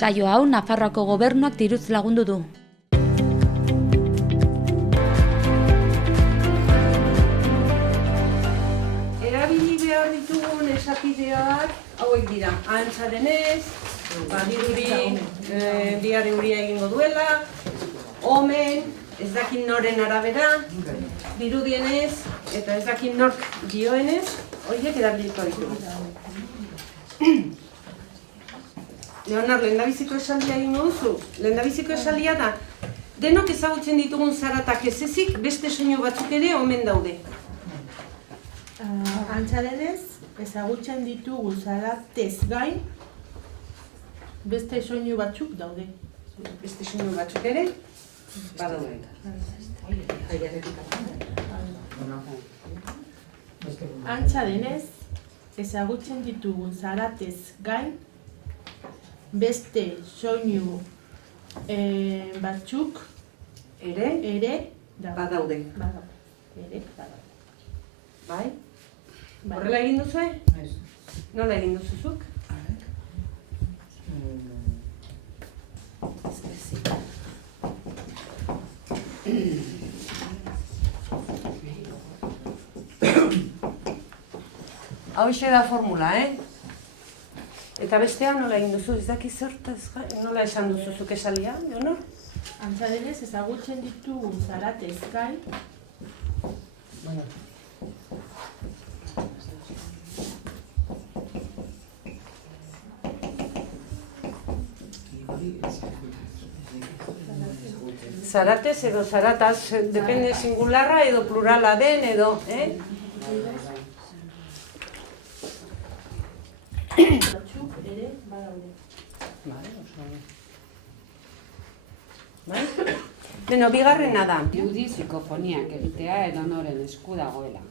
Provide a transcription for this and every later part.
Saio hau Nafarroako gobernuak diruz lagundu du. Erabili behar ditugun esapideak hauek dira. Antza denez, badirudi bihar euria egingo duela, omen, ez dakin noren arabera, dirudienez, eta ez dakin nork dioenez, horiek erabiliko ditugu. Leonard, lehendabiziko esaldia egingo duzu. Lehendabiziko esaldia da, denok ezagutzen ditugun zaratak ez ezik, beste soinu batzuk ere omen daude. Antza denez, ezagutzen ditugu zaratez gain, beste soinu batzuk daude. Beste soinu batzuk ere, badaude. Antza denez, ezagutzen ditugu zaratez gain, beste soinu batzuk ere Badaude. Bai? Bai. Horrela egin duzu? Nola egin duzuzuk? Hauxe da formula, Eta bestea nola egin duzu? Ez daki zertaz, nola esan duzuzuk esalia, Leonor? Antza denez, ezagutzen ditugu zaratez gain, Zaratez edo zarataz, depende singularra edo plurala den edo, batzuk ere badaude. Bai? Beno, bigarrena da. Dirudi psikofoniak egitea edonoren esku dagoela.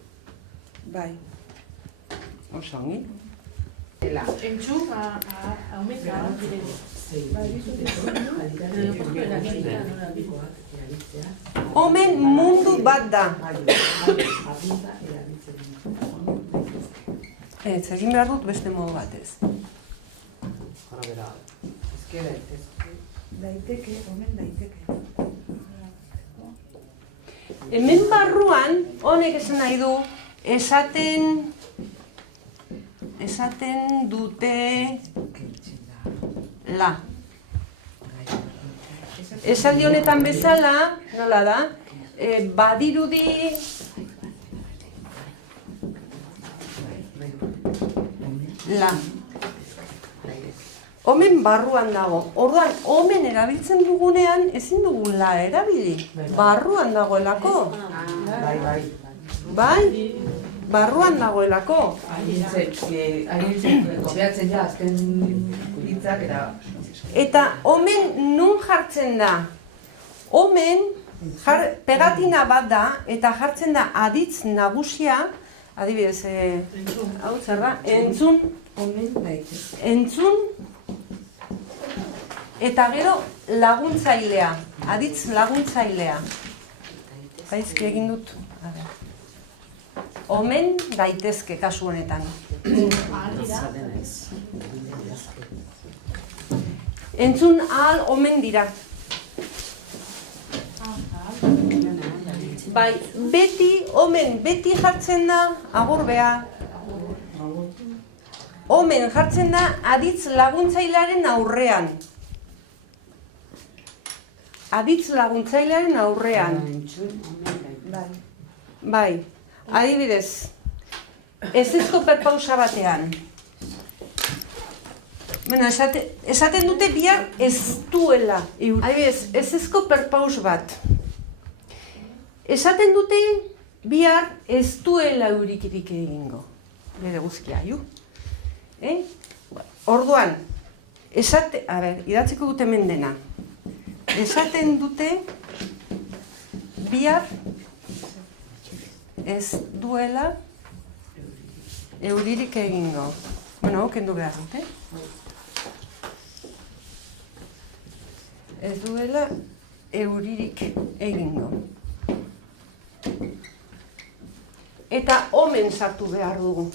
Bai. Oso ongi. Entzuk aumenta Omen mundu bat da. Ez, egin behar dut beste modu batez. Hemen barruan, honek esan nahi du, esaten dute la. Esaldi honetan bezala, nola da, badirudi la. Omen barruan dago. Orduan, omen erabiltzen dugunean ezin dugu la erabili. Barruan dagoelako. Bai? Barruan dagoelako. Kopiatzen ja, azken hitzak eta... Eta omen nun jartzen da? Omen pegatina bat da eta jartzen da aditz nagusia, adibidez, hau zer da? Entzun, eta gero laguntzailea, aditz laguntzailea. Gaizki egin dut. Omen daitezke kasu honetan. Entzun ahal omen dira. Bai, beti, omen, beti jartzen da agurbea. Omen jartzen da aditz laguntzailearen aurrean. Aditz laguntzailearen aurrean. Bai, adibidez, ezezko perpausa batean. Bueno, esaten dute bihar ez duela. Adibidez, ezezko perpaus bat. Esaten dute bihar ez duela eurikirik egingo. Bere guzkia, ju? Orduan, idatziko dute hemen dena. Esaten dute bihar ez duela euririk egingo. Bueno, kendu behar dute. Ez duela euririk egingo. Eta omen sartu behar dugu.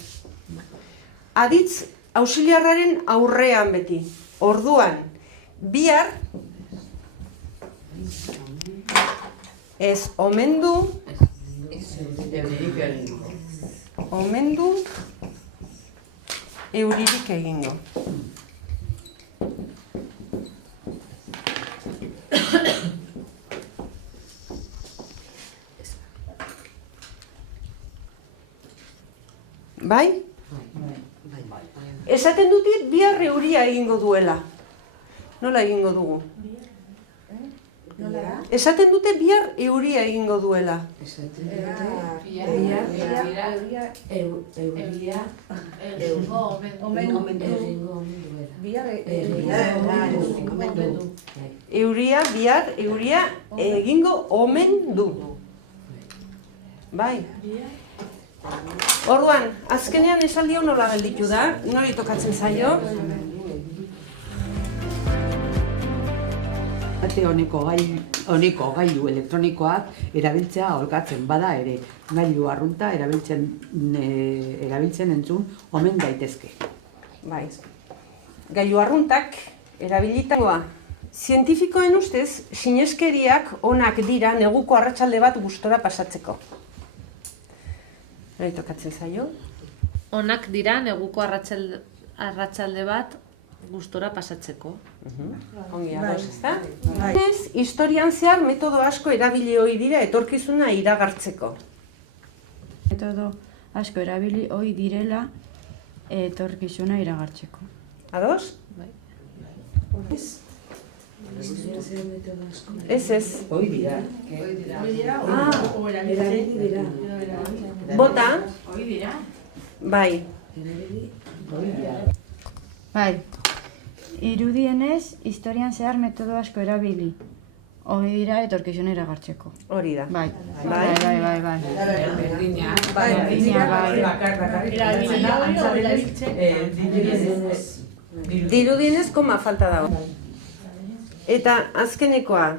Aditz auxiliarraren aurrean beti. Orduan, bihar ez omendu euririk egingo. Bai? Esaten dute bihar euria egingo duela. Nola egingo dugu? Esaten dute bihar euria egingo duela. Euria, bihar, euria egingo omen du. Bai. Orduan, azkenean esaldi hau nola gelditu da, nori tokatzen zaio. Honeko gailu elektronikoak erabiltzea aholkatzen bada ere, gailu arrunta erabiltzen entzun omen daitezke. Bai. Gailu arruntak erabilitakoa. Zientifikoen ustez, sineskeriak onak dira neguko arratsalde bat gustora pasatzeko. Nori tokatzen zaio? Onak dira neguko arratsalde bat gustora pasatzeko. Ongi ados, ezta? Ez, historian zehar metodo asko erabili ohi dira etorkizuna iragartzeko. Metodo asko erabili ohi direla etorkizuna iragartzeko. Ados? Bai. Ez. Hoi dira. Erabili dira. Bota? Hoi dira. Bai. Bai, irudienez, historian zehar metodo asko erabili ohi dira etorkizuna iragartzeko. Hori da. Bai. Bai. Dirudienez, koma falta dago. Eta azkenekoa,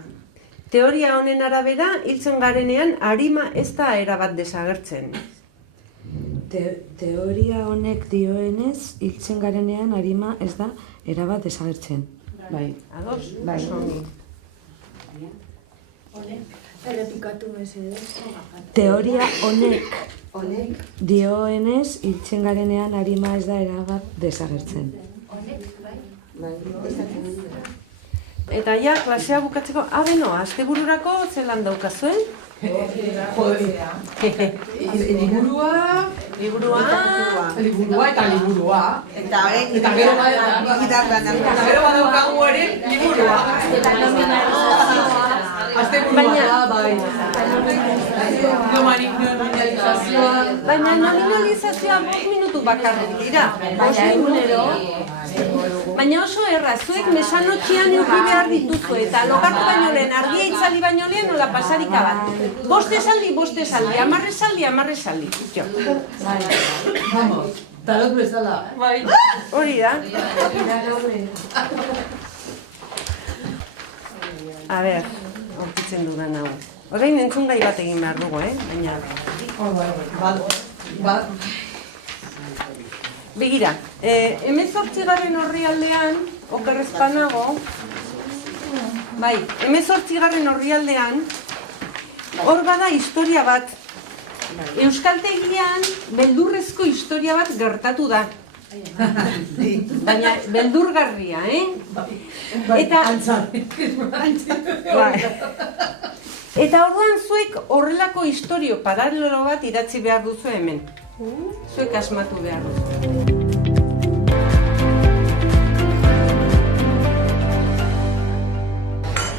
teoria honen arabera, hiltzen garenean, arima ez da erabat desagertzen. Teoria honek dioenez, hiltzen garenean arima ez da erabat desagertzen. Bai. Ados? Bai. Teoria honek dioenez, hiltzen garenean arima ez da erabat desagertzen. Eta ja, klasea bukatzeko, beno, astebururako zelan daukazuen? Liburua eta liburua. Eta gero badaukagu ere liburua. Asteburua, bai. Baina nominalizazioa 5 minutu bakarrik dira. Baina oso erraz, zuek mesanotxian euki behar dituzu eta logartu baino lehen, argia itzali baino lehen, nola pasarika bat. 5 esaldi, 5 esaldi, 10 esaldi, 10 esaldi. Vamos, tarot bezala. Bai, hori da. A ber, aurkitzen dudan hau. Orain entzun gai bat egin behar dugu, baina... Begira, 18. orrialdean, okerrezpanago, bai, 18. orrialdean, hor bada historia bat. Euskaltegian beldurrezko historia bat gertatu da. Baina beldurgarria, Eta... Eta orduan zuek horrelako historio paralelo bat idatzi behar duzu hemen. Zuek asmatu behar duzu.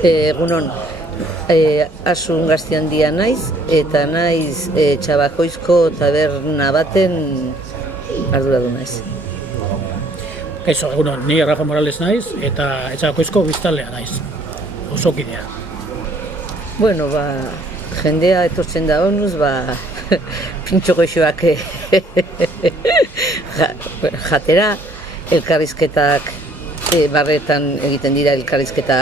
Egunon, Asun Gaztiandia naiz, eta naiz Txabakoizko taberna baten arduradu naiz. Kaixo, egunon, ni Rafa Morales naiz, eta Txabakoizko biztanlea naiz, osokidea. Bueno, jendea etortzen da honuz, pintxo goxoak jatera, elkarrizketak barretan egiten dira elkarrizketa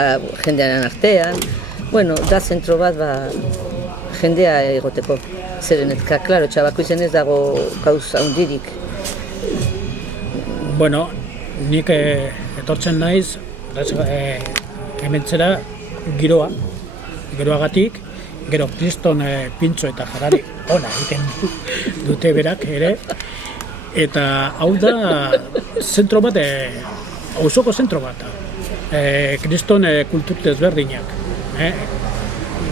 jendearen artean. Bueno, da zentro bat jendea egoteko. Zeren etka, klaro, Txabakoizen ez dago gauza handirik. Bueno, nik etortzen naiz hementzera giroagatik, gero kriston pintxo eta jarari ona egiten dute berak ere, eta hau da zentro bat, auzoko zentro bat, kriston kultur desberdinak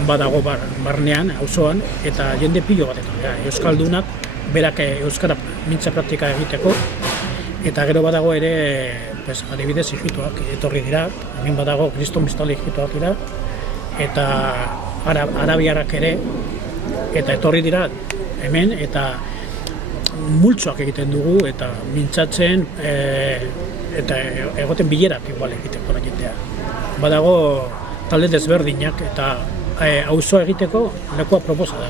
badago barnean, auzoan, eta jende pilo bat euskaldunak, berak euskara mintza praktika egiteko, eta gero badago ere, adibidez, hijituak etorri dira, hemen badago kriston biztanle hijituak dira, eta arabiarrak ere, eta etorri dira hemen, eta multzoak egiten dugu, eta mintzatzen, eta egoten bilerak igual egiteko jendeak. Badago talde desberdinak, eta auzoa egiteko lekua proposa da.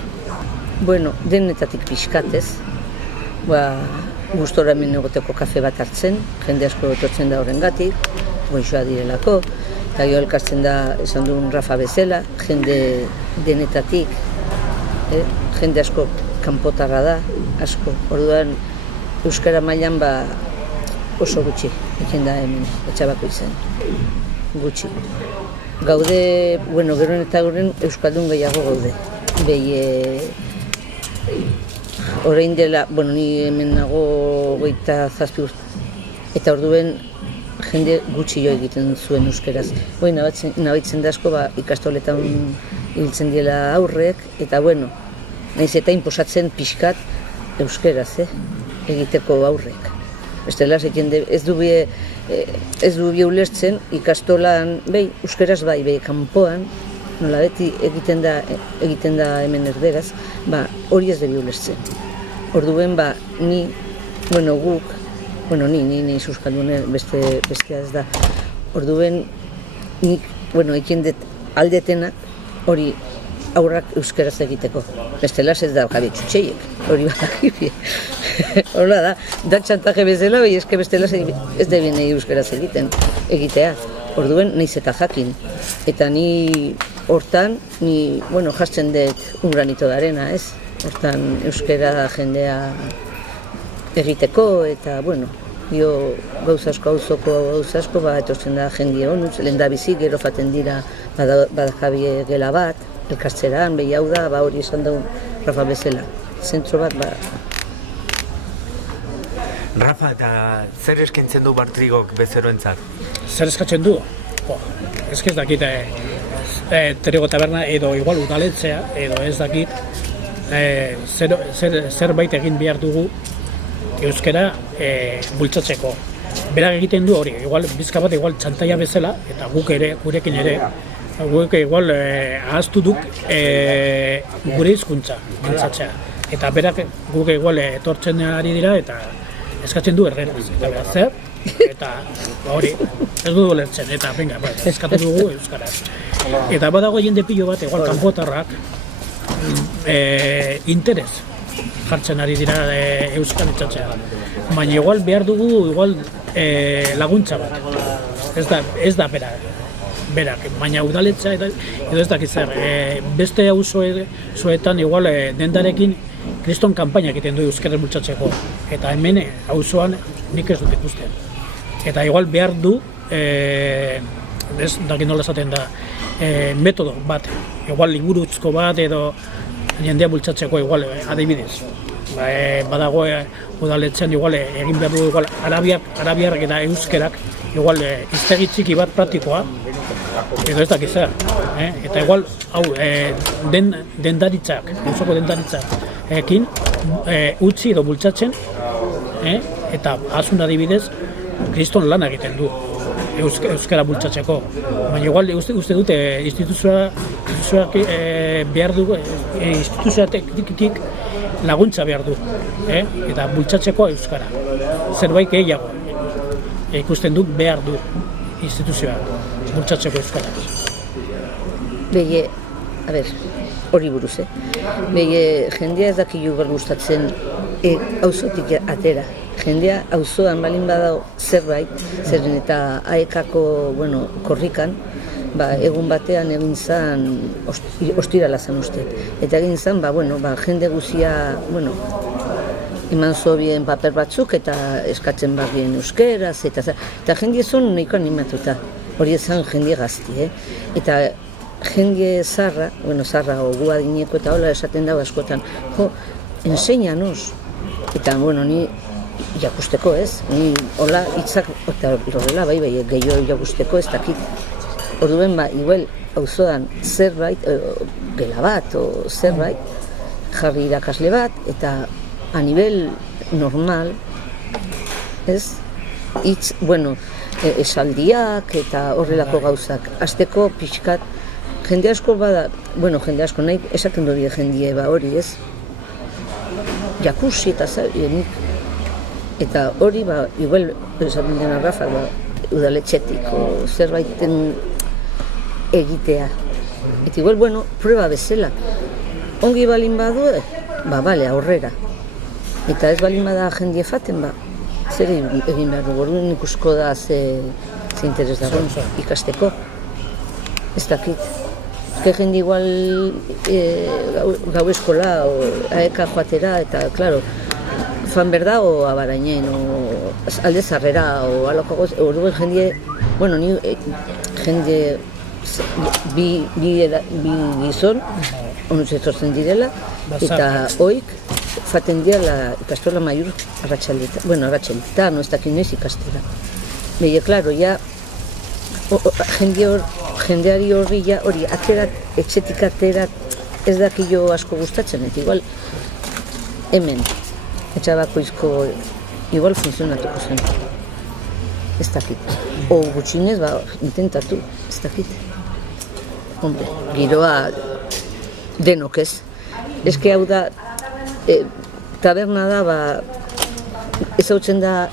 Bueno, denetatik pixkatez, gustora hemen egoteko kafe bat hartzen, jende asko etortzen da horrengatik, goixoa direlako, eta gero elkartzen da, esan duen Rafa bezala, jende denetatik, jende asko kanpotarra da, asko. Orduan, euskara mailan oso gutxi, ekin da hemen, etxabako izan, gutxi. Gaude, gero eta horren euskaldun gehiago gaude. Orain dela, ni hemen nago 27 urte. Eta orduen jende gutxi jo egiten zuen euskeraz. Nabaitzen da asko ikastoletan hiltzen diela aurrek, eta nahiz eta inposatzen pixkat euskeraz egiteko aurrek. Bestela, ez du bi ulertzen ikastolan, euskeraz kanpoan, nola beti egiten da hemen erderaz, hori ez debi ulertzen. Orduen, guk, ni euskaldun bestea ez da. Orduen, nik, ekin dut aldetena hori aurrak euskeraz egiteko. Bestela ez da jabe txutxeiek, hori badakipi. Horla da txantaje bezala, eske bestela ez debien euskeraz egitea. Orduen, nahiz eta jakin. Eta ni hortan, jartzen dut un granito de arena, ez? Hortan euskera jendea egiteko, eta, gauzasko, auzoko gauzasko, etortzen da jendea honuz, lehen da bizi, gero faten dira badakabie gela bat, elkartzeran, hau da, hori esan daun Rafa bezala. Zentro bat, Rafa, eta zer eskintzen du Bartrigok bezeroentzat? Zer eskatzen du? Ez dakit, Trigo taberna edo igual udaletzea, edo ez dakit, zerbait egin behar dugu euskara bultzatzeko. Berak egiten du hori, bizka bat txantaia bezala, eta gurekin ere, guk ahaztu duk gure hizkuntza bultzatzea. Eta berak guk etortzen ari dira, eta eskatzen du erderaz, eta beraz zer, eta hori, ez dugu lertzen, eta eskatu dugu euskaraz. Eta badago jende pilo bat, kanpotarrak, interes jartzen ari dira euskaritzatzea. Baina behar dugu laguntza bat, ez da berak, baina udaletza edo ez dakit zer. Beste auzoetan dendarekin kriston kanpaina egiten du euskara bultzatzeko. Eta hemen auzoan nik ez dut ikusten. Eta behar du, ez dakit nola esaten da, metodo bat, liburutzko bat edo jendea bultzatzeko adibidez. Badago udaletzen egin behar du arabiarrak eta euskerak hiztegi txiki bat praktikoa edo ez dakit zer. Eta hau dendaritzak, auzoko dendaritzak ekin utzi edo bultzatzen eta azun adibidez kriston lan egiten du euskara bultzatzeko. Baina uste dute instituzioak behar du, instituzioatik laguntza behar du, eta bultzatzeko euskara. Zerbait gehiago ikusten du behar du instituzioak bultzatzeko euskara. Hori buruz, jendea ez dakilu gustatzen auzotik atera. Jendea auzoan balin badao zerbait, zeren eta aekako korrikan, egun batean egin zan, ostirala zen uste. Eta egin zan, jende guzia, eman zobien paper batzuk eta eskatzen bagien euskeraz, eta jende zon nahiko animatuta. hori ezan jende gazti, eta jende zarra, zarra gu adineko eta hola esaten dago askotan, enseñanos, eta, ni jakusteko ni hola hitzak, eta horrela bai, gehiago jakusteko ez dakit. Orduen igual, auzoan zerbait, gela bat, o zerbait, jarri irakasle bat, eta a nivel normal, hitz, esaldiak eta horrelako gauzak. Azteko pixkat, jende asko bada, jende asko nahi esaten dut jendie hori jakusi eta nik. Eta hori, igual, esaten dena Rafa, udaletxetik, o zerbaiten egitea. Eta igual, prueba bezala. Ongi balin badu, bale, aurrera. Eta ez balin bada jendie faten, zer egin behar dugu, orduan ikusko da ze interes dagoen ikasteko. Ez dakit. Jende igual gau eskola, aeka joatera, eta, klaro, fan berda o abarainen, o alde zarrera, o alako goz, orduan jendie, ni jende bi gizon, onuz etortzen direla, eta oik faten dira ikastola maiur arratxaldeta, no ez dakit noiz ikastera. Behi, klaro, jendeari hori aterat, etxetik aterat, ez dakillo asko gustatzen, eta igual hemen, etxabakoizko igual funtzionatuko zen. Ez dakit. O gutxinez, intentatu, ez dakit. Hombre, giroa denok ez. Eske hau da, taberna da, ezagutzen da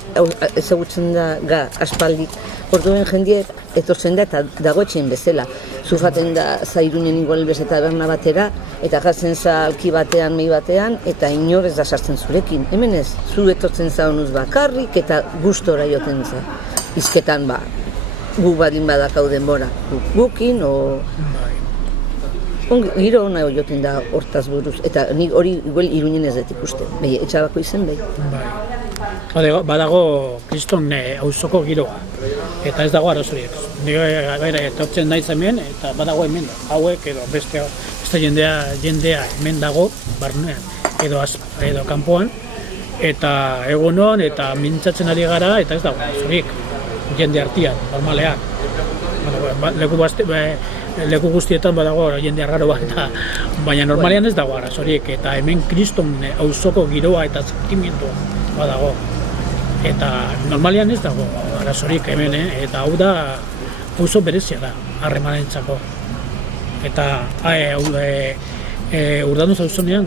aspaldik. Orduen jendiek etortzen da eta dagoetxen bezala. Zufaten da Zairunen igual beste taberna batera, eta jartzen za alki batean, mehi batean, eta inor ez da sartzen zurekin. Hemen ez, zu etortzen za honuz bakarrik eta gustora joten za. Izketan gu badin badakau denbora. Gukin, giro hona joten da hortaz buruz, eta nik hori igual Iruinen ez dut ikusten. Behi, etxabako izen behi. Badago kriston auzoko giroa, eta ez dago arazorik. Etortzen naiz hemen, eta badago hemen, hauek edo beste jendea hemen dago, barnean, edo kanpoan, eta egunon, eta mintzatzen ari gara, eta ez dago arazorik, jende artean, normalean. Leku guztietan badago jende arraro bat, baina normalean ez dago arazorik, eta hemen kriston auzoko giroa eta sentimientua badago. Eta normalean ez dago arazorik hemen, eta hau da auzo berezia da, harremanentzako. Eta Urdanuz auzonean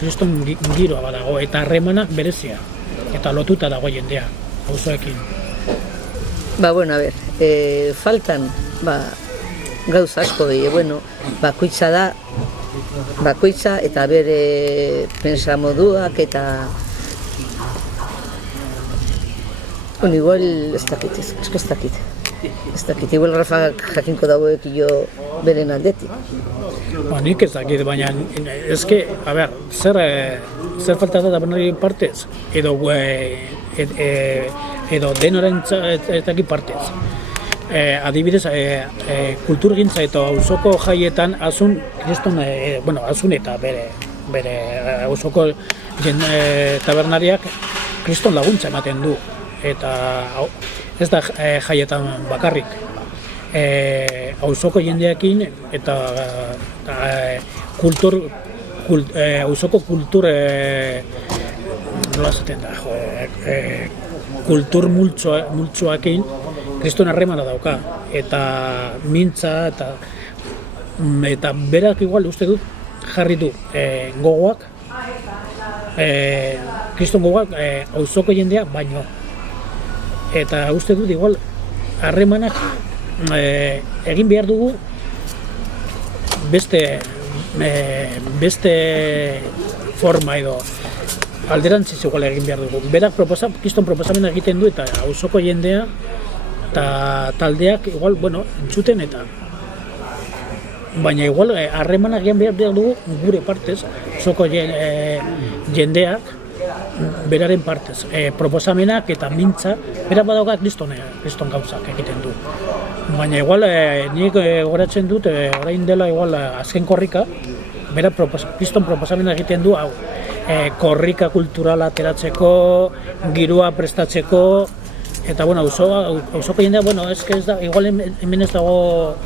kriston giroa badago, eta harremanak berezia, eta lotuta dago jendea, auzoekin. Faltan, gauza asko behi, bakoitza eta bere pensamoduak eta igual ez dakit. Igual Rafa jakinko dagoek jo beren aldetik. Nik ez dakit, baina ezke, zer falta da benari partez, edo denorentzatik partez. Adibidez, kulturgintza eta auzoko jaietan azun eta bere auzoko tabernariak kriston laguntza ematen du. Eta ez da jaietan bakarrik. Auzoko jendeekin eta auzoko kultur nola zaten da, kultur multzoakin kriston harremana dauka, eta mintza, eta berak igual uste dut jarri du gogoak, kriston gogoak auzoko jendea baino. Eta uste dut igual harremanak egin behar dugu beste forma edo alderantziz igual egin behar dugu. Berak kiston proposamena egiten du eta auzoko jendea eta taldeak igual, entzuten eta baina igual harremanak egin behar dugu gure partez, auzoko jendeak beraren partez, proposamenak eta mintza, bera badauka kriston gauzak egiten du. Baina igual, nik goratzen dut, orain dela igual azken korrika, bera kriston proposamena egiten du, hau, korrika kulturala ateratzeko, girua prestatzeko, eta bueno, auzoko jendea, bueno, ez da, igual hemen ez dago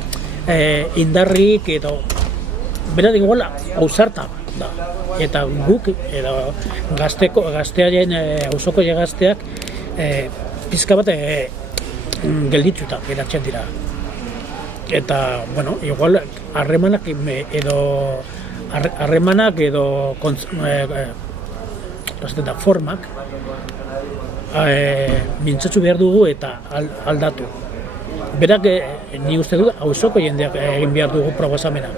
indarrik, eta bera igual ausarta da. Eta guk, gaztearen, auzoko gazteak, pizka bat geldituta geratzen dira. Eta, bueno, igual harremanak edo formak mintzatzu behar dugu eta aldatu. Berak, ni uste dut, auzoko jendeak egin behar dugu proposamena.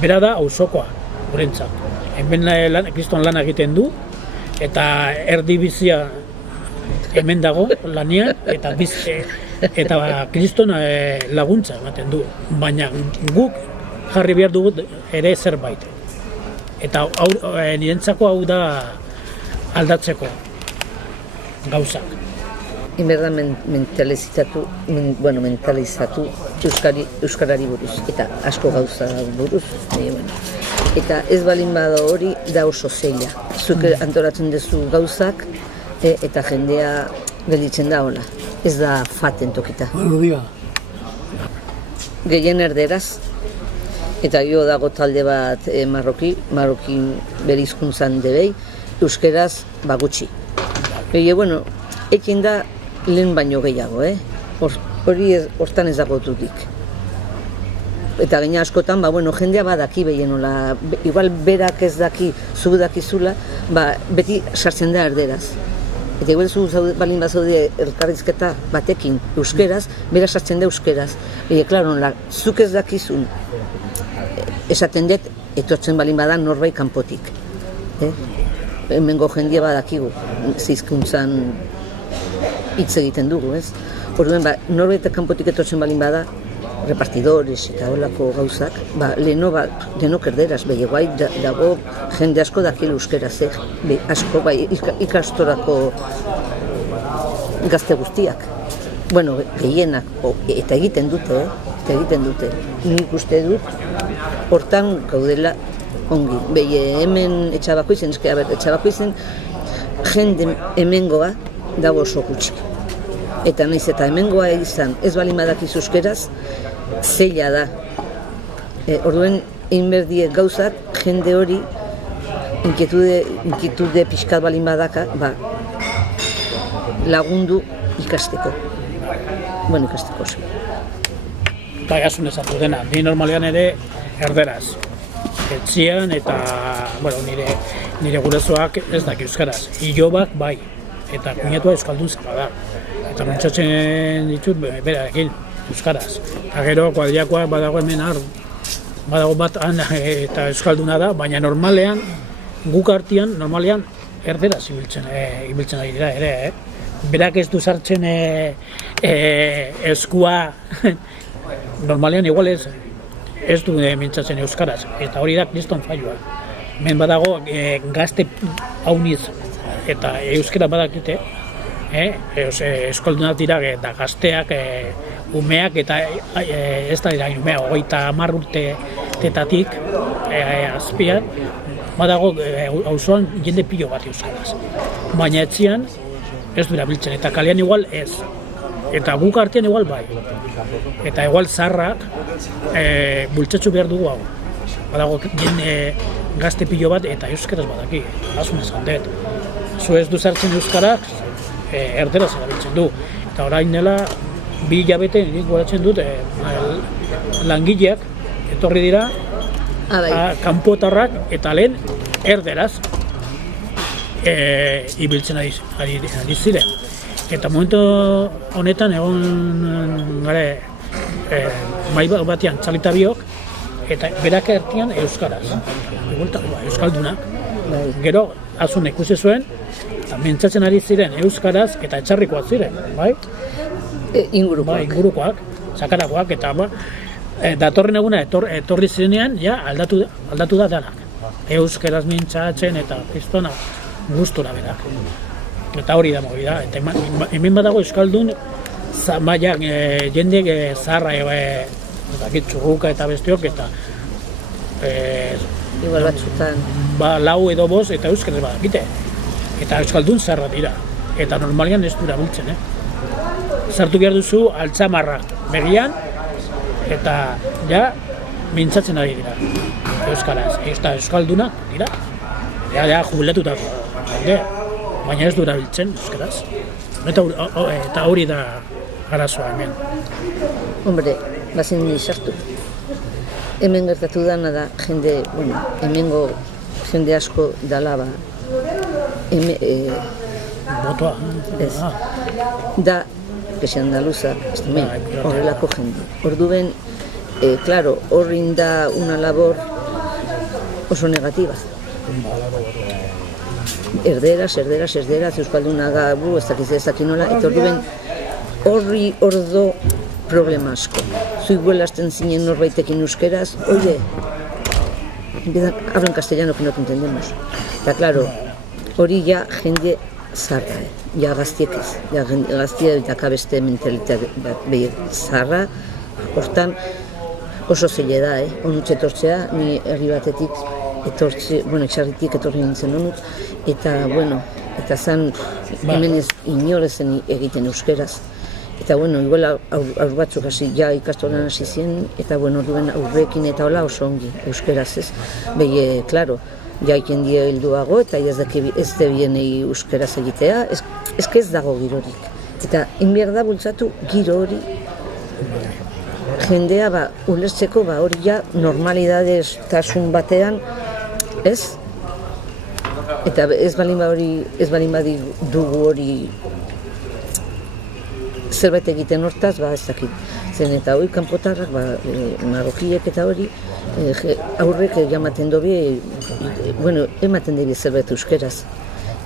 Bera da auzokoa, gurentzat. Hemen kriston lan egiten du, eta erdibizia hemen dago lanean, eta kriston laguntza ematen du. Baina guk jarri behar dugu ere zerbait. Eta nirentzako hau da aldatzeko gauzak. Inberda mentalizatu euskarari buruz, eta asko gauza buruz. Eta ez balin bada hori da oso zeila. Zuk antolatzen duzu gauzak, eta jendea gelditzen da hola. Ez da faten tokita. Gehien erderaz, eta jo dago talde bat marrokin bere hizkuntzan debei, euskeraz gutxi. Bueno, ekin da lehen baino gehiago, hori hortan ez dago dudik. Eta gaina askotan, jendea badaki behenola, igual berak ez daki, zu dakizula, beti sartzen da erderaz. Eta igual zu balin bazaude elkarrizketa batekin euskeraz, bera sartzen da euskeraz. Klaro, zuk ez dakizun, esaten dut, etortzen balin badan norbait kanpotik. Hemengo jendia badakigu, zizkuntzan hitz egiten dugu, ez? Orduan, norbait kanpotik etortzen balin bada, repartidores eta holako gauzak, lehenok erderaz, guai dago jende asko dakil euskeraz, asko, ikastorako gazte guztiak. Bueno, gehienak, eta egiten dute, nik uste dut, hortan gaudela ongi. Hemen Etxabakoizen, Etxabakoizen jende hemengoa dago oso gutxi. Eta naiz eta hemengoa izan ez balin badakiz euskeraz, zeila da. Orduen, egin behar die gauzak, jende hori inkietude pixkat balin badaka, lagundu ikasteko. Bueno, ikasteko oso. Eta gazun ezatu dena, ni normalean ere erderaz. Etxian eta, nire gurezoak ez daki euskaraz. Ilobak bai, eta kuñatua euskaldun zaba da. Eta mentxatzen ditut berarekin euskaraz. Eta gero, kuadriakoak badago hemen badago bat eta euskalduna da, baina normalean, guk artean, normalean, erderaz ibiltzen ari dira ere, Berak ez du sartzen eskua, normalean igual ez du mintzatzen euskaraz, eta hori da kriston failua. Hemen badago gazte hauniz eta euskara badakite, eskoldunak dira eta gazteak, umeak eta ez da dira umea, 30 urtetatik azpian, badago auzoan jende pilo bat euskaraz. Baina etzian ez du erabiltzen, eta kalean igual ez. Eta guk artean igual bai. Eta igual zaharrak bultzatzu behar dugu hau. Badago gazte pilo bat eta euskaraz badaki, asun esan dut. Zu ez du zartzen euskarak, erderaz erabiltzen du. Eta orain dela, 2 hilabete nik goratzen dut, langileak etorri dira, kanpotarrak eta lehen erderaz ibiltzen ari ziren. Eta momentu honetan egon gare mai batean txalita biok, eta berak ertian euskaraz. Euskaldunak. Gero, azun ikusi zuen, mintzatzen ari ziren euskaraz eta etxarrikoak ziren, bai? Ingurukoak, sakarakoak, eta datorren eguna etorri zirenean, ja, aldatu da danak. Euskaraz mintzatzen eta kristona gustura berak. Eta hori da movida. Eta hemen badago euskaldun mailak jendek zaharra txurruka eta bestiok eta igual batzutan lau edo bost eta euskaraz badakite. Eta euskaldun zaharra dira. Eta normalian ez du erabiltzen, Sartu behar duzu altzamarra begian eta ja mintzatzen ari dira euskaraz. Eta euskalduna dira. Ja jubilatuta. Baina ez du erabiltzen euskaraz. Eta hori da arazoa hemen. Hombre, bazin sartu. Hemen gertatu dana da jende, hemengo jende asko dala botoa. Ez. Da, kese andaluza, horrelako jende. Orduen, claro, horrin da una labor oso negativa. Erderaz, euskalduna gabu, ez dakit nola, eta orduen horri ordo problema asko. Zuiguelazten zinen norbaitekin euskeraz, oye, hablan castellano que no te entendemos. Eta, claro, hori ja jende zarra, ja gaztiek ez, ja gaztia dakabeste mentalitate behi zarra, hortan oso zeile da, onutxe etortzea, ni herri batetik etxarritik etorri nintzen onut, eta, eta zan, hemen ez inorezen egiten euskeraz. Eta, igual aur batzuk hasi, ja ikastolan hasi zien, eta, orduen aurrekin eta hola oso ongi euskeraz ez. Behi, klaro, ja ikendia helduago, eta ez debienei euskeraz egitea, ez dago girorik. Eta, inbier da bultzatu giro hori, jendea, ulertzeko, hori ja normalidadez tasun batean, ez? Eta ez balin dugu hori zerbait egiten hortaz, ez dakit. Zen eta hori kanpotarrak, marrokiek eta hori, aurrek jamaten dobi, ematen debi zerbait euskeraz.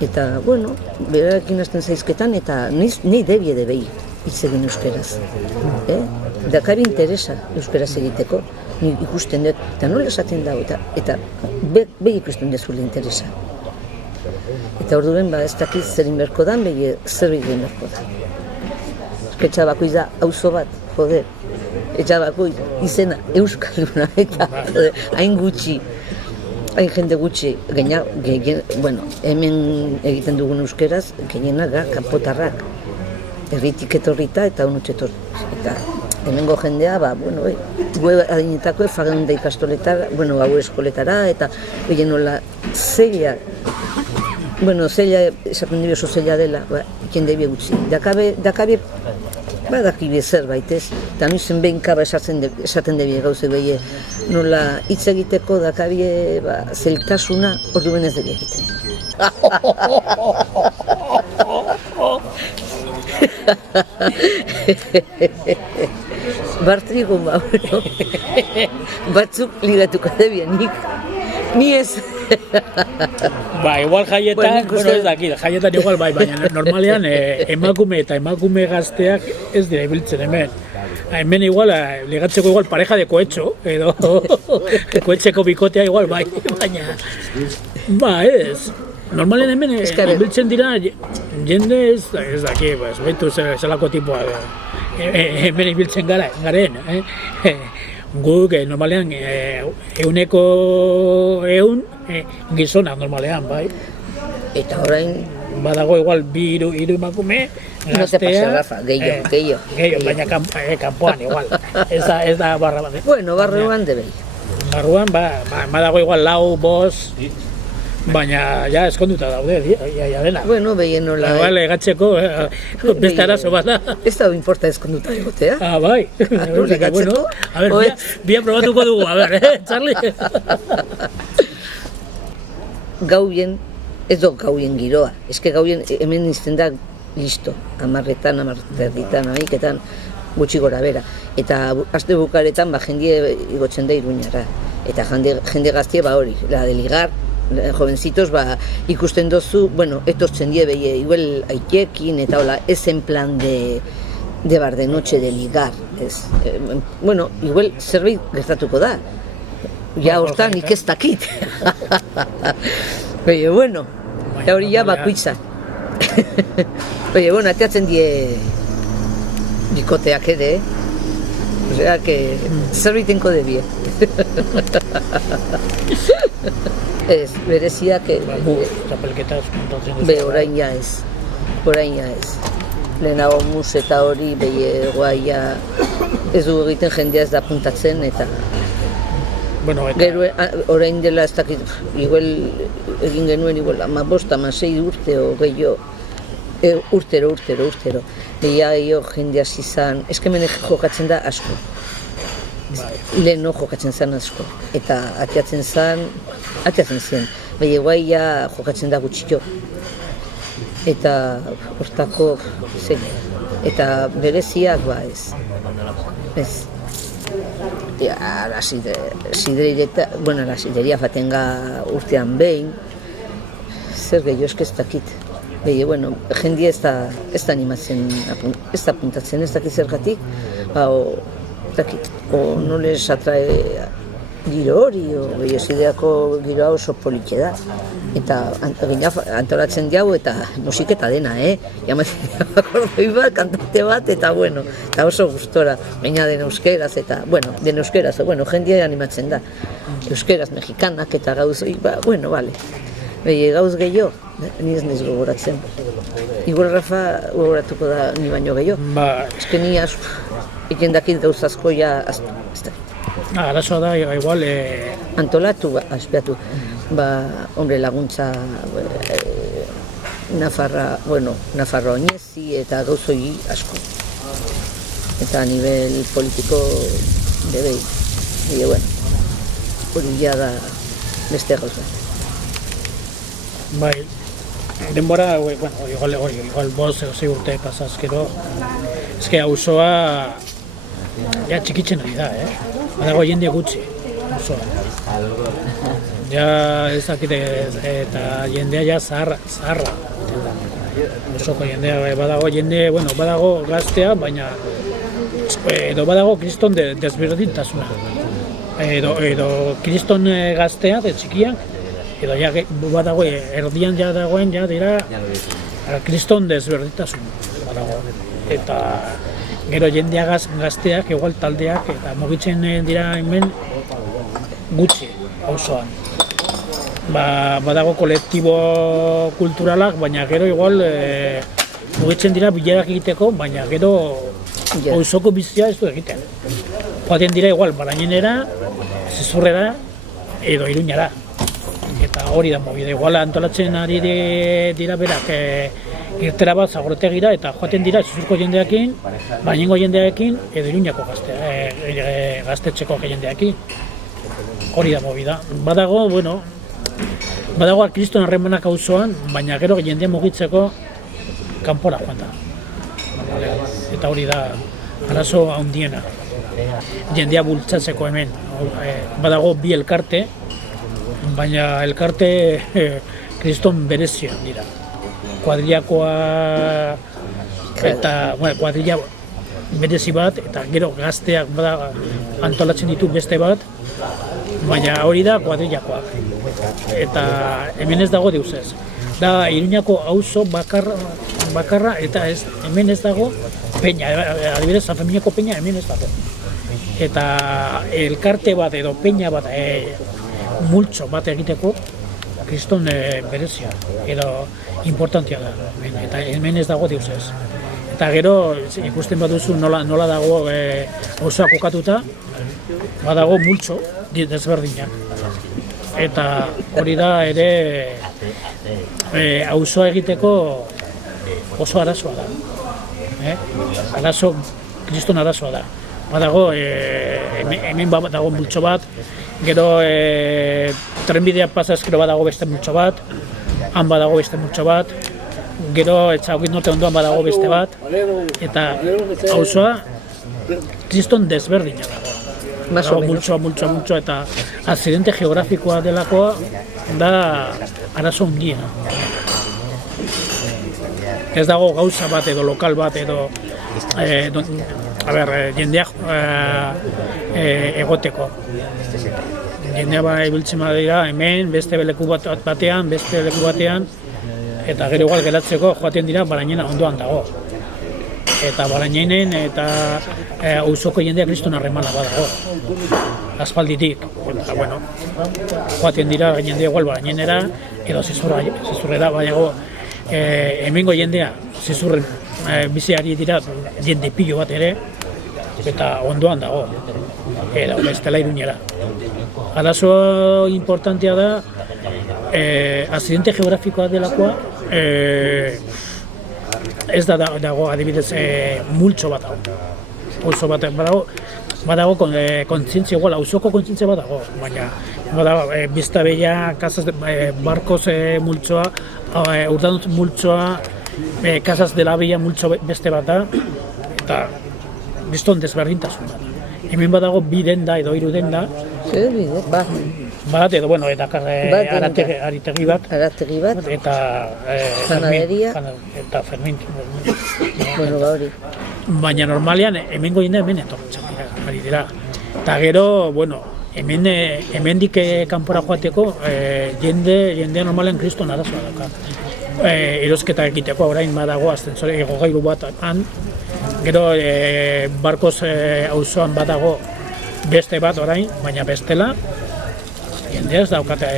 Eta, berarekin hasten zaizketan, eta nahi debie debei hitz egin euskeraz. Dakari interesa euskeraz egiteko, ni ikusten dut, eta nola esaten dago, eta behi ikusten dezule interesa. Eta orduen, ez dakit zer inberko dan, behi zer egin berko da. Etxabakoiz da, auzo bat, joder, etxabakoiz izena euskalduna, eta hain gutxi, hain jende gutxi, hemen egiten dugun euskeraz, gehienak kanpotarrak, herritik etorrita eta onutxe etorri. Eta hemengo jendea, gue adinetako fagen da ikastoletara, hau eskoletara, eta gehien nola zeila, zeila, esaten dira oso zeila dela, jende bie gutxi. Dakabe, badakibe zerbait ez, eta nuzen behin kaba esaten debie gauze behi, nola hitz egiteko dakabie zeltasuna orduen ez debie egiten. Bartrigo, batzuk ligatuko debien, ni ez. Igual jaietan, ez dakit, jaietan igual baina normalean emakume eta emakume gazteak ez dira ibiltzen hemen. Hemen igual, ligatzeko igual pareja de koetxo, edo koetxeko bikotea igual baina, ez. Normalean hemen ibiltzen dira jende ez dakit, behitu zelako tipoa hemen ibiltzen garen, Guk normalean euneko gizonak normalean, bai. Eta orain badago igual bi hiru emakume gaztea. No te pasa, Rafa, gehiago. Baina kanpoan igual. Ez da barra bat. Barruan debei. Barruan, badago igual 4, 5, baina ja eskonduta daude, ja dena. Behien nola. Legatzeko, beste arazo bat da. Ez da importa eskonduta egotea. Bai. Legatzeko. A ver, bia probatuko dugu, Charlie. Gaubien, ez do gaubien giroa. Eske gaubien hemen izten da listo. 10etan, 11etan, 12etan, gutxi gora bera. Eta aste bukaretan jendie igotzen da Iruñara. Eta jende gaztie hori, la de ligar, jovencitos ikusten dozu, etortzen die behi, igual aitekin eta hola, ez en plan de bar de noche de ligar, ez. Igual zerbait gertatuko da. Ja hortan nik ez dakit. Baina, hori ja bakuitza. Oie, bueno, ateatzen die bikoteak ere, osea, que zerbitenko debie. Ez, bereziak, Txapelketa kontatzen be, orain ja ez. Lehenago mus eta hori, behi, guaia, ez du egiten jendea ez da puntatzen, eta Bueno, eta gero, orain dela ez dakit, igual egin genuen, igual, 15-16 urte o gehiago, urtero. Behia jende hasi zan, eskemen jokatzen da asko. Lehen jokatzen zen asko. Eta ateatzen zen. Behia guai jokatzen da gutxio. Eta hortako, eta bereziak ez. Ez. La sideria fatenga urtean behin, zer gehiago eske ez dakit. Behi, bueno, jendia ez da animatzen, ez da puntatzen, ez dakit zergatik, o no les atrae giro hori, o behi sideako giroa oso politxe da. Eta antolatzen diago eta musiketa dena, Jamatzen akordoi bat, kantante bat, eta bueno, eta oso gustora, baina den euskeraz, eta, bueno, jendia animatzen da. Euskeraz, mexikanak eta gauz, bueno, vale. Behi, gauz gehiago, ni ez nahiz gogoratzen. Igual Rafa gogoratuko da ni baino gehiago. Ez que ni egin dakit gauz asko ez dakit. Arazoa da, igual... Antolatu, aspiatu, hombre, laguntza Nafarroa oinezi eta gauzoi asko. Eta a nivel politiko debei. Bueno, hori ja da beste gauza. Bai, denbora, bueno, igual 5 urte pasazkero, eske auzoa ja txikitzen ari da, Badago jende gutxi, auzoa. Ja ez dakite, eta jendea ja zaharra. Osoko jendea, badago gaztea, baina edo badago kriston desberdintasuna. Edo kriston gaztea, txikiak, edo ja badago, erdian ja dagoen, ja dira kriston desberdintasun. Eta gero jendea gazteak, igual taldeak, eta mugitzen dira hemen gutxi, auzoan. Badago kolektibo kulturalak, baina gero igual mugitzen dira bilerak egiteko, baina gero auzoko bizia ez du egiten. Joaten dira igual Barainera, Zizurrera edo Iruñara. Eta hori da movida, igual antolatzen ari dira berak irtera bat Zagoretegira eta joaten dira Zizurko jendeakin, Barainengo jendeakin edo Iruñako gaztetxeko jendeakin. Hori da movida. Badago kriston harremanak auzoan, baina gero jendea mugitzeko kanpora joan da. Eta hori da arazo handiena. Jendea bultzatzeko hemen. Badago bi elkarte, baina elkarte kriston berezian dira. Kuadrillakoa eta kuadrilla berezi bat, eta gero gazteak antolatzen ditu beste bat, baina hori da kuadrillakoa. Eta hemen ez dago deus ez. Da Iruñako auzo bakarra eta hemen ez dago peña, adibidez San Fermineko peña hemen ez dago. Eta elkarte bat edo peña bat multzo bat egiteko kriston berezia edo importantia da, eta hemen ez dago deus ez. Eta gero ikusten baduzu nola dago auzoa kokatuta, badago multzo desberdinak. Eta hori da ere auzoa egiteko oso arazoa da. Kriston arazoa da. Badago, hemen dago multzo bat, gero trenbidea pasazkero badago beste multzo bat, han badago beste multzo bat, gero Etxagin Norte ondoan badago beste bat, eta auzoa kriston desberdina dago. Multzo, eta akzidente geografikoa delakoa da arazo hundiena. Ez dago gauza bat edo lokal bat edo jendea egoteko. Jendea ibiltzen badira hemen, beste leku batean, eta gero igual geratzeko joaten dira Barañena ondoan dago. Eta Barañenen eta auzoko jendea kriston harremana badago. Aspalditik, eta bueno, joaten dira jendea igual Barañenera edo zizurrera, bainago hemengo jendea zizurren biziari dira jende pilo bat ere, eta ondoan dago, bestela Iruñera. Arazo importantea da, akzidente geografikoa delakoa, ez da dago adibidez multxo bat dago. Auzo bat badago kontzientzia igual, auzoko kontzientzia bat dago, baina badago Biztabella, Casas Barkos multzoa, Urdanutz multzoa, Casas de la Villa multzo beste bat da, eta bizton desberdintasun bat. Hemen badago bi denda edo hiru denda. Zer bide, Bat edo, bueno, eta aritegi bat. Eta Janaderia. Eta Fermin. Bueno, hori. Baina normalean hemengo jendea hemen etortzen ari dira. Eta gero, bueno, hemendik kanpora joateko jendea normalean kriston arazoa dauka. Erosketa egiteko orain badago ascensore igogailu bat han. Gero Barkos auzoan badago beste bat orain, baina bestela jendea ez daukate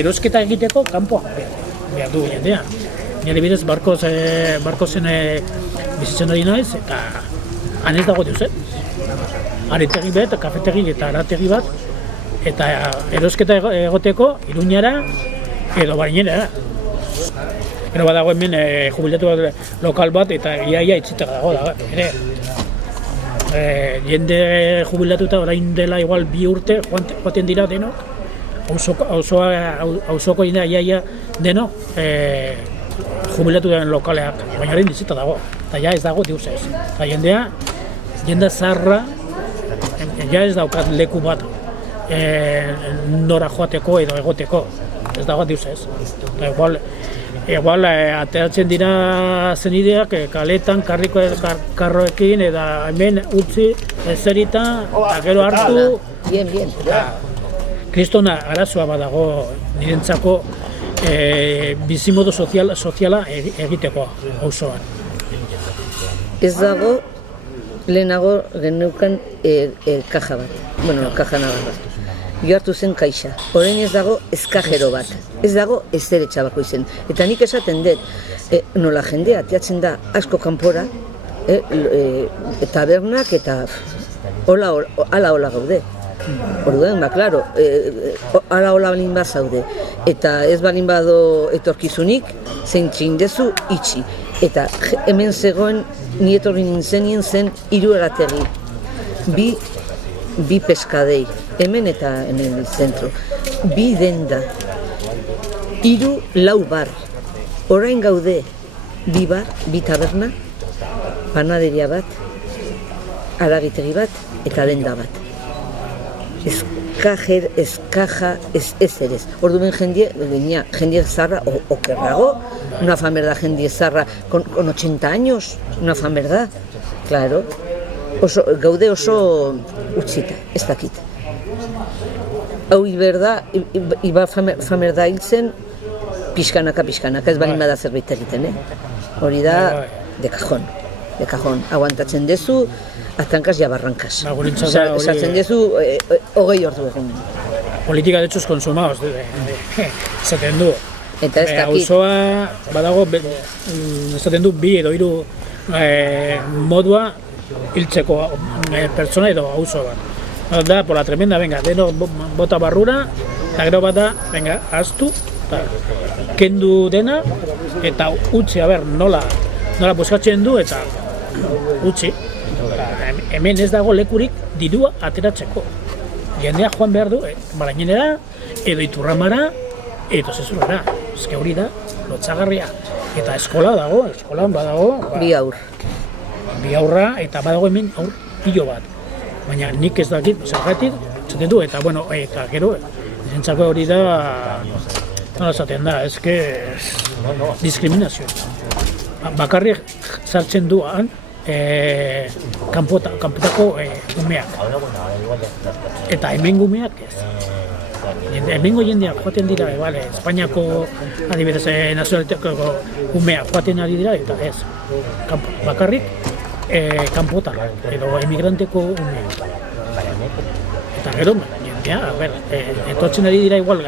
erosketa egiteko kanpoan behar du jendea. Nire bidez Barkosen bizitzen hori naiz eta han ez dago diuzen. Aritegi bat, kafetegi eta arategi bat, eta erosketa egoteko Iruñara edo Barañenera. Gero badago hemen jubilatu lokal bat eta iaia itxita dago da, ere. Jende jubilatuta orain dela igual 2 urte joaten dira denok, auzoko jendea iaia denok jubilatu den lokaleak, baina orain itxita dago, eta ja ez dago diuzez. Eta jendea zaharra, ja ez daukat leku bat nora joateko edo egoteko, ez dago diuzez. Eta igual ateratzen dira zenideak kaletan karroekin eta hemen utzi ezerita eta gero hartu. Bien. Kristona arazoa badago nirentzako bizimodu soziala egiteko auzoan. Ez dago lehenago geneukan kaja bat, bueno, kaja nabar bat. Jo hartu zen kaixa, orain ez dago eskajero bat, ez dago ezer etxabako izen. Eta nik esaten dut, nola jendea ateatzen da asko kanpora, tabernak eta ala gaude. Orduan, klaro, ala balin bat zaude. Eta ez balin bado etorkizunik, zein txindezu itxi. Eta hemen zegoen, ni etorri nintzenien zen 3 arategi, bi peskadei, hemen eta hemen el zentro, 2 denda, 3-4 bar, orain gaude 2 bar, 2 taberna, panaderia bat, aragitegi bat eta denda bat. Eskaja, ez erez. Orduan jendie zarra, okerrago, una famerda jendie zarra con 80 años, una famerda, claro. Gaude oso utzita, ez dakit. Hau iberda, iba famerda hiltzen, pixkanaka, ez balin bada zerbait egiten, Hori da, de cajón. Aguantatzen dezu, atankaz ja barrankaz. Esatzen dezu, 20 ordu egun. Politika de hechos consumados, esaten du. Eta ez dakit. Auzoa badago, esaten du, 2 edo 3 modua hiltzeko pertsona edo auzo bat. Da, por la tremenda, venga, deno bota barrura, eta gero bat da, venga, aztu, kendu dena, eta utzi, nola buskatzen du, eta utzi. Hemen ez dago lekurik dirua ateratzeko. Jendea joan behar du, Barañenera, edo Iturramara, edo Zezurrera. Ezke hori da, lotxagarria. Eta eskola dago, eskolan badago. 2 haur. 2 haurra, eta badago hemen haur pilo bat. Baina nik ez dakit, zergatik, zaten du, eta bueno, eta gero, zentzako hori da, nola zaten da, ezke diskriminazio. Bakarrik sartzen duan, kanpotako umeak. Eta hemen gumeak ez. hemengo jendeak joaten dira, bale, Espainiako adibidez nazionalitateko umeak joaten ari dira, eta ez, bakarrik kanpotarrak edo emigranteko umeak. Eta gero, jendea, etortzen ari dira igual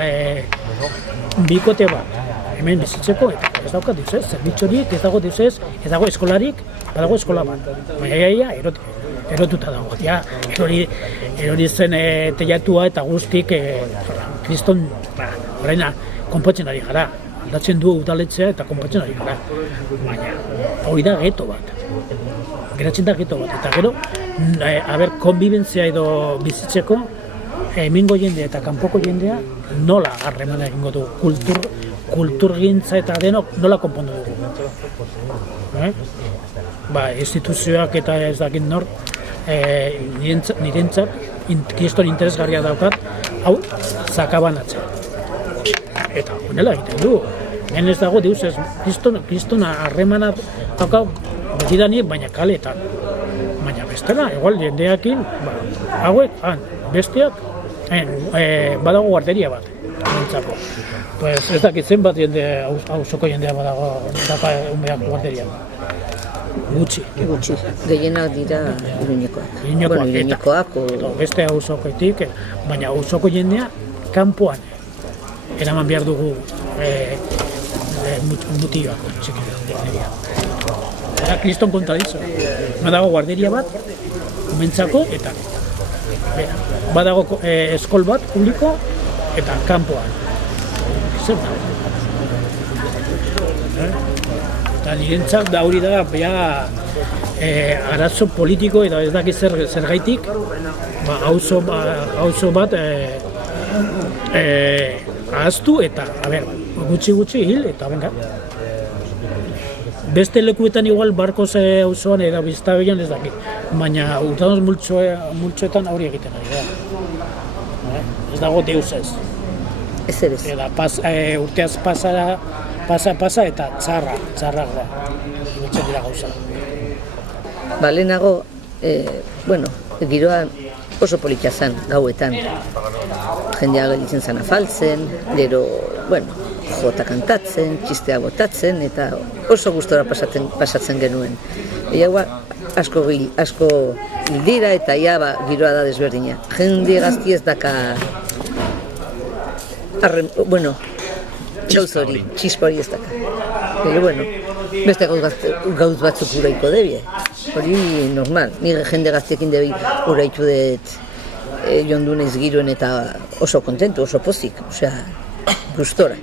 bikote bat, hemen bizitzeko, eta ez daukat duzez, zerbitzorik, ez dago duzez, ez dago eskolarik, badago eskola bat. Baina erotuta dago, erori zen teiatua eta guztik kriston, oraina, konpotzen ari gara. Aldatzen du udaletzea eta konpotzen ari gara. Baina, hori da geto bat. Geratzen da geto bat. Eta gero, konbibentzia edo bizitzeko, hemengo jendea eta kanpoko jendea nola harremana egingo du, kulturgintza eta denok nola konpondu dugu. Instituzioak eta ez dakit nor, nirentzat kriston interesgarria daukat, hau zakabanatzea. Eta honela egiten du. Hemen ez dago deuz ez, kristona harremana dauka betidanik, baina kaletan. Baina bestela, igual jendeakin, hauek, besteak, badago guarderia bat, nintzako. Pues ez dakit zenbat jende, hausoko jendea badago, daka umeak guarderia bat. Gutxi. Gehienak dira Iruñekoak. Iruñekoak, eta beste hausokoetik, baina hausoko jendea kanpoan eraman behar dugu mutioak, txikia. Eta kriston kontraditzo. Badago guarderia bat, umentzako, eta badago eskol bat, publiko, eta kanpoan. Zer da? Eta nirentzat da hori da, arazo politiko eta ez dakit zergaitik, auzo bat ahaztu eta, gutxi hil, eta venga. Beste lekuetan igual barkoz auzoan eta biztabeian ez dakit, baina urtanoz multzoetan hori egiten ari da. Ez dago deuz ez. Ez. Eta urteaz pasa eta txarrak da. Igotzen dira gauza. Lehenago, giroa oso politia zen gauetan. Jendea gelditzen zen afaltzen, gero, jota kantatzen, txistea botatzen, eta oso gustora pasatzen genuen. Iaua asko dira eta giroa da desberdina. Jende gazti ez daka gauz hori, txispa hori ez daka. Beste gauz batzuk uraiko debie. Hori normal, nire jende gaztiekin debi uraitu dut jondu naiz giroen eta oso kontentu, oso pozik, gustora.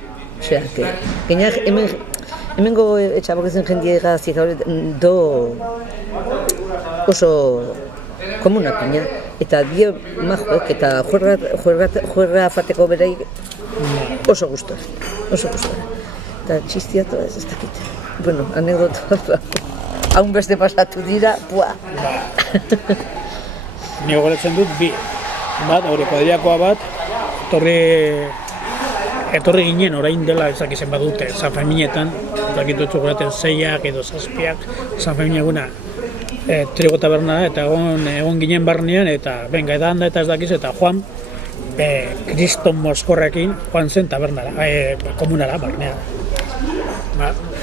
Hemengo etxabokezen jendie gaztiek do oso komuna pina, eta dio majoek eta juerra fateko beraik oso gustora. Eta txistiatu ez dakit. Anekdota haun beste pasatu dira, Ni gogoratzen dut bi. Hori kuadriakoa bat, etorri ginen orain dela ezakizen badute, San Ferminetan, ezakitu txukuraten 6ak edo 7ak, San Fermin eguna trigo taberna eta egon ginen barnean, eta benga edan da eta ez dakiz, eta Juan, kriston moskorrekin, Juan zen tabernara, komunara barnean.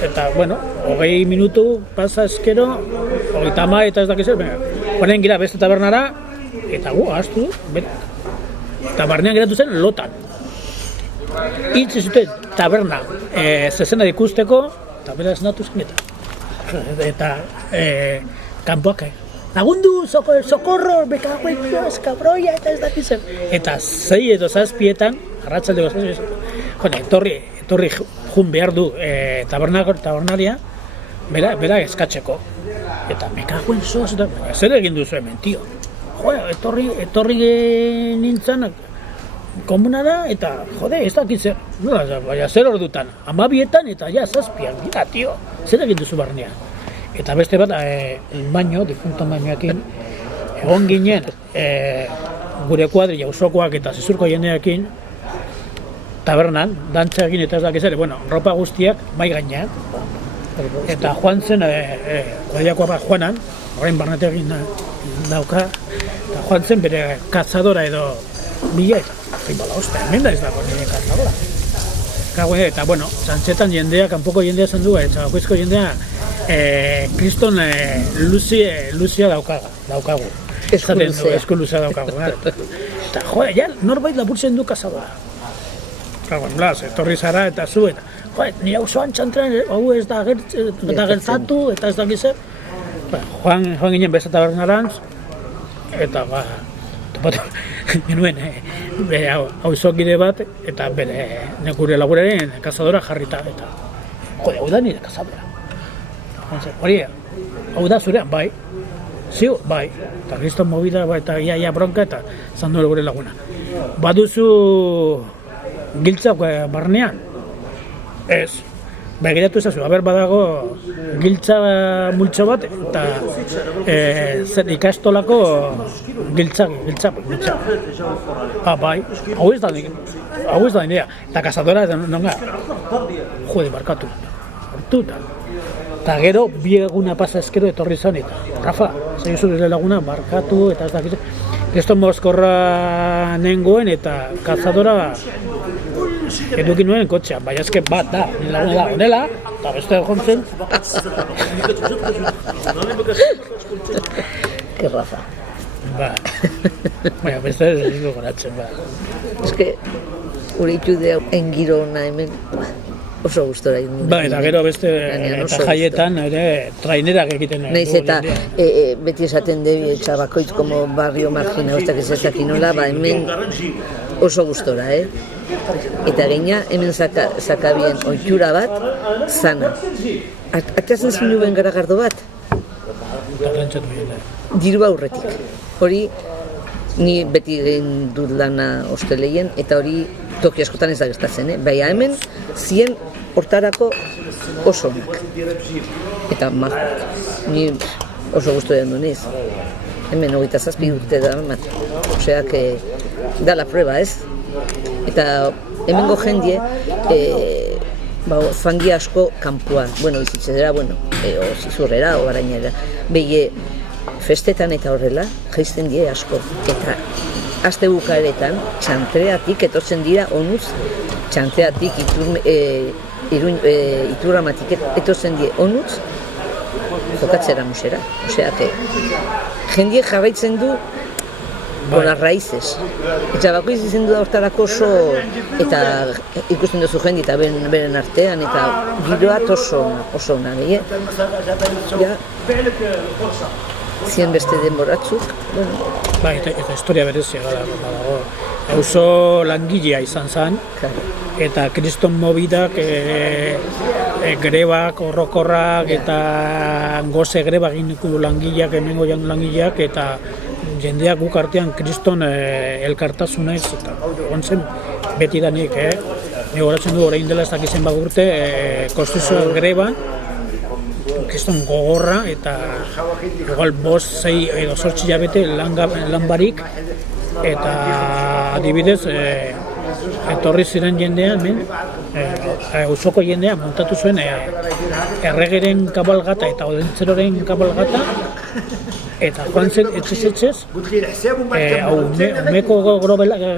Eta, 20 minutu pasa eskero, 30 eta ez dakiz, honen gira beste tabernara, eta ahaztu, eta barnean geratu zen lotan. Itzi zuten taberna zezena ikusteko, eta bera esnatu zen eta kanpoak, lagundu, sokorro, bekagoik, eskabroia, eta ez dakizen. Eta 6 edo 7etan, arratsaldeko 6, etorri jun behar du tabernaria, bera eskatzeko. Eta mekagoen zoaz, zer egin duzu hemen, tio. Etorri nintzen, komuna da, eta, ez dakit zer. Baina zer ordutan, 12etan eta 7, mira, tio, zer egin duzu barnean. Eta beste bat, difunto bainoekin, egon ginen, gure kuadria, usokoak eta zizurko jendeakin, tabernan, dantza egin eta ez dakiz ere, ropa guztiak mai gainean. Eta joan zen, kuadriakoa bat Juanan, orain barnetek egin dauka, eta joan zen bere kazadora edo Bila eta, bala, ostia, hemen da ez dago nire kazadola. Eta, bueno, Santxetan jendea, kanpoko jendea zen du, Txabakoizko jendea, kriston luzia daukagu. Esku luzea daukagu. Eta, joe, ja, norbait lapurtzen du kazadola. Blas, etorri zara eta zu, eta, joe, nire osoan txantrean, hau ez da gertatu, eta ez da gizet. Joan ginen Bezata Bernarantz, eta topatu genuen auzokide bat, eta bere gure laburaren kazadora jarrita, eta jode, hau da nire kazadora. Hori, hau da zurean, bai, ziu, bai, eta kriston movida, eta ia bronka, eta zandu gure laguna. Baduzu giltzak barnean? Ez. Begiratu ezazu, badago giltza multzo bat eta ikastolako giltza. Bai, hau ez da nire. Eta kazadora eta nonga, jode, barkatu. Hortuta. Eta gero, bi eguna pasa ezkero etorri zan eta Rafa, zaituzu gire laguna, barkatu eta ez dakizu. Kriston mozkorra nengoen eta kazadora eduki nuen kotxean, baina ezke bat da, nire laguna da, onela, eta beste jontzen. Que Rafa. Baina beste ez dugu goratzen, ba. Eske, uritu dea engiro ona hemen, oso gustora egin dut. Eta gero beste eta jaietan ere trainerak egiten. Naiz eta beti esaten debi Txabakoitz como barrio margina, ostak ez ezakin nola, hemen oso gustora, Eta gaina hemen zakabien oitura bat, zana. Atazen zinuen garagardo bat? Diru aurretik. Hori, ni beti egin dut lana hosteleien, eta hori toki askotan ez da gertatzen, Baina hemen, zien hortarako oso onak. Eta majak. Ni oso gustu egin du niz. Hemen 27 urte da, osea, da la prueba, ez? Eta hemengo jendie, fangi asko kanpoan, bizitzera, zizurrera, o arainera. Behi, festetan eta horrela, jaizten die asko. Eta aste bukaeretan, txantreatik etortzen dira onuz, txantreatik iturramatik etortzen die onuz, jokatzera musera. Osea, jendie jarraitzen du con las raíces. Txabakoitz izen du da hortarako oso, eta ikusten duzu jende eta beren artean, eta giroat oso ona, zien beste denboratzuk. Eta historia berezia dago. Auzo langilea izan zen, eta kriston mobidak, grebak, horrokorrak, eta goze greba egin dugu langileak, hemengo langileak, eta jendeak guk artean kriston elkartasuna ez, eta ontzen beti da nik, Ni goratzen du orain dela ez dakizen bagurte, konstituzioa greban, kriston gogorra, eta igual 5, 6 edo 8 hilabete lan barik, eta adibidez, etorri ziren jendea, auzoko jendea montatu zuen erregeren kabalgata eta odentzeroren kabalgata, eta joan zen etxez, umeko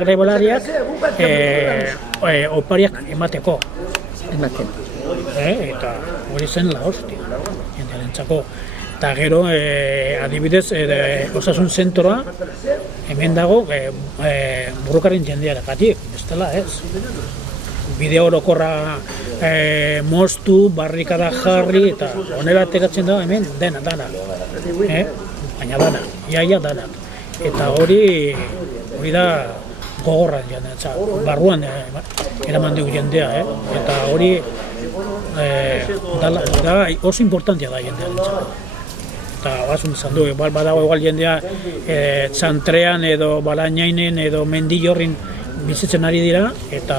grebolariak opariak emateko. Eta hori zen la hostia, jendearentzako. Eta gero, adibidez, osasun zentroa, hemen dago, burrukaren jendearakatik, bestela ez. Bide orokorra moztu, barrikada jarri, eta honela ateratzen da hemen dana. Baina dana, iaia danak. Eta hori da gogorra jendea, barruan eraman dugu jendea, eta hori da oso importantia da jendea. Eta bazun izan du, badago igual jendea txantrean edo balainainen edo mendillorrin bizitzen ari dira, eta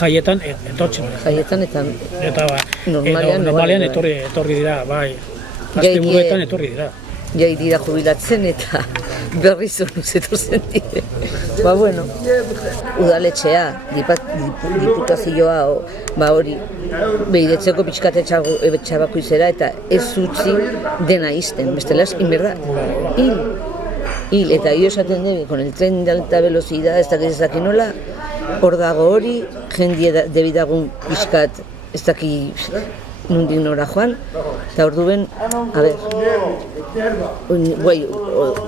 jaietan etortzen. Jaietan eta normalean etorri dira, bai. Asteburuetan etorri dira. Jai dira jubilatzen eta berriz onuz etortzen dire. Udaletxea, diputazioa, hori, behiretzeko pixkate Txabakoitzera eta ez utzi dena izten. Bestela, inberda, hil, eta hio esaten dugu, con el tren de alta velocidad, ez dakit nola, hor dago hori, jendie debidagun pixkat, ez dakit nundik nora joan, eta hor duen, a ber,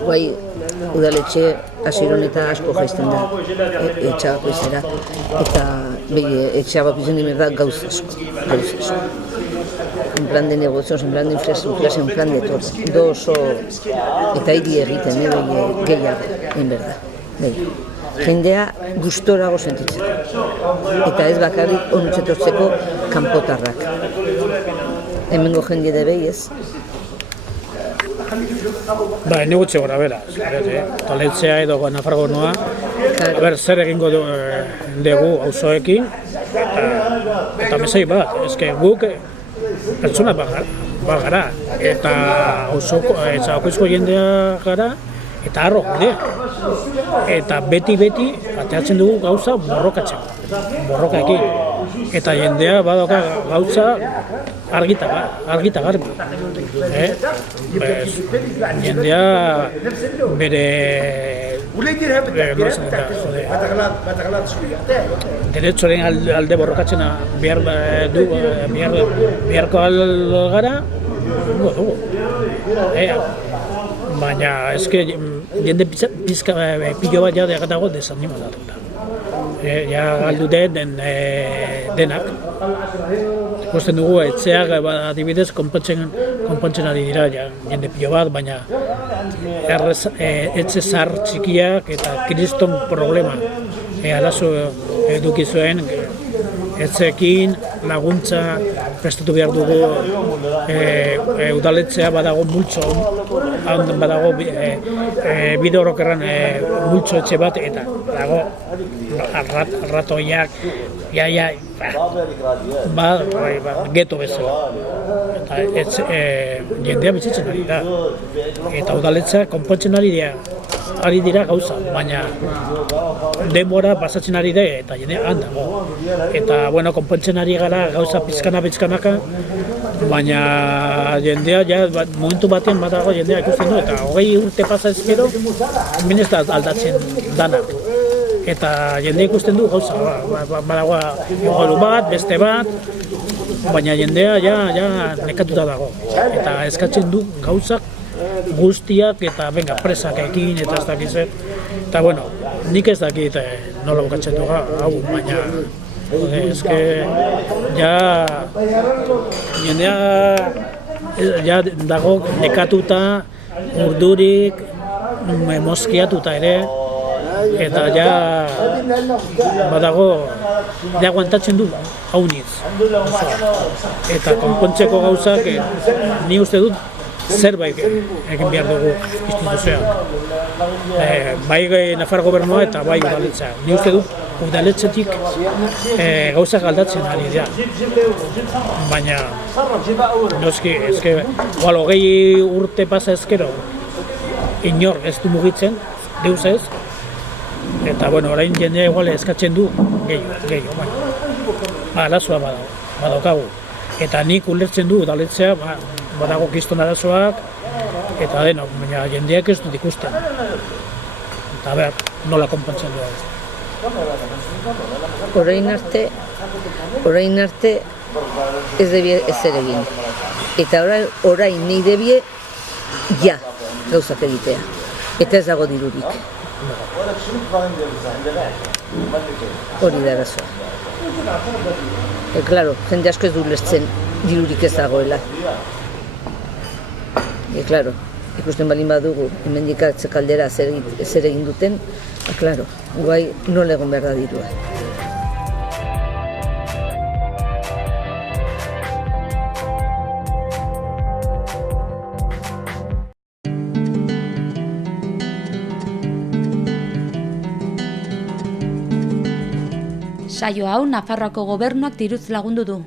guai udaletxe asiron eta asko jaizten da, etxabako izera, eta etxabako izan dimerda gauz asko. En plan de negocios, en plan de infraestructuras, en plan de todo oso, eta hiri egiten, gehiago, en verdad, jendea gustorago sentitzeko, eta ez bakarrik onutzetortzeko kanpotarrak. Hemengo jendie debei ez. Ba, ene gutxe gora bera, Taletzea edo Nafargo noa, zer egingo dugu auzoekin, eta mesei bat, eske guk pertsona bagara, eta auzoko jendea gara, eta harro jendea, eta beti ateatzen dugu gauza borrokaekin, eta jendea badoka gauza argita garbi. Jendea bere deretzoren alde borrokatzen beharko gara, dugu. Baina eske jende pilo bat ja dago desanimatuta. Ja galdu den denak. Ikusten dugu etxeak adibidez konpontzen ari dira jende pilo bat, baina etxe zar txikiak eta kriston problema arazo eduki zuen etxeekin laguntza prestatu behar dugu, udaletzea badago multzo, badago bide orokorran multzo etxe bat, eta dago ratoiak, geto bezala. Eta jendea bizitzen ari da. Eta udaletzea konpontzen ari dira gauza, baina denbora pasatzen ari da eta jendea handago. Eta, bueno, konpontzen ari gara gauza pizkanaka, baina jendea, momentu batean badago jendea ikusten du, eta 20 urte pasa ezkero, hemen ez da aldatzen dana. Eta jendea ikusten du gauza, badago golu bat, beste bat, baina jendea ja nekatuta dago. Eta eskatzen du gauzak guztiak eta presak ekin eta ez dakiz. Eta bueno, nik ez dakit nola bukatzen du hau, baina eske jendea dago nekatuta, urdurik, moskiatuta ere, eta badago aguantatzen du haunitz. Eta konpontzeko gauzak ni uste dut zerbait egin behar dugu instituzioa. Bai Nafar gobernua eta bai udaletxea. Ni uste dut udaletxetik gauzak aldatzen ari dira. Baina noski, eske 20 urte pasa ezkero inor ez du mugitzen, deus ez. Eta bueno, orain jendea igual eskatzen du gehiago. Arazoa badaukagu. Eta nik ulertzen du udaletxea badago kiston arazoak, eta denok, baina jendeak ez dut ikusten. Eta behar, nola konpontzen du. Orain arte ez debie ezer egin. Eta orain nahi debie gauzak egitea. Eta ez dago dirurik. Hori da arazoa. Claro, jende asko ez du ulertzen dirurik ez dagoela. Claro, ikusten balin badugu, hemendik kaldera zer egin duten, claro, guai nola egon behar da dirua. Saio hau Nafarroako gobernuak diruz lagundu du.